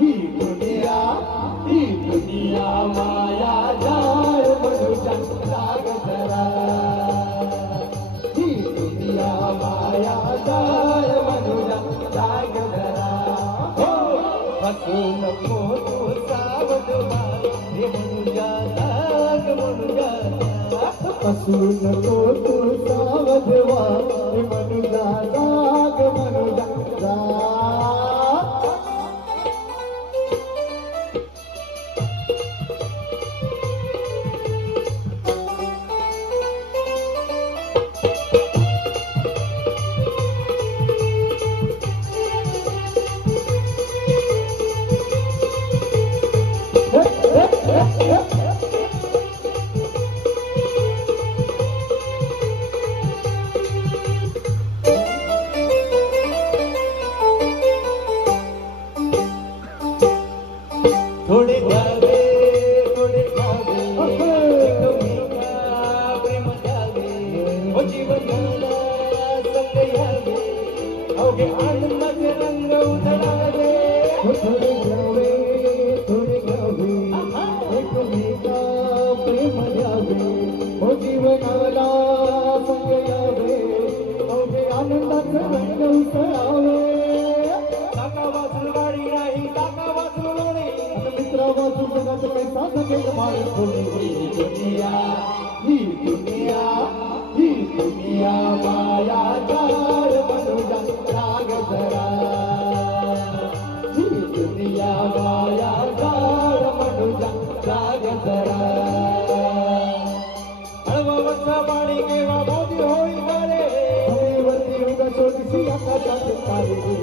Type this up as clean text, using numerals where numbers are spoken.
ही दुनिया माया जाळ मनुजा जाग जरा ही दुनिया माया जाळ मनुजा जाग जरा हो हसू नको तू सावध व्हा हे मनुजा जाग मनुजा हसू नको तू सावध व्हा हे मनुजा जाग मनुजा जाग थोडे घ्यावे एकमेका प्रेम द्यावे हो जीवनाला संग यावे अवघे आनंदाचे रंग उधळावे थोडे घ्यावे एकमेका प्रेम द्यावे हो जीवनाला संग यावे अवघे आनंदाचे रंग उधळावे काका वासरू गाडी नाही काका वासरू लोणी मित्रावासू जगात पैसा सगळे मारे थोडी ही दुनिया माया जाळ मनुजा जाग जरा ही दुनिया माया जाळ मनुजा जाग जरा हळवावरचा पाणी केव्हा मोदी होईल गारे वरती उगा सोडशी आकाशाचे तारे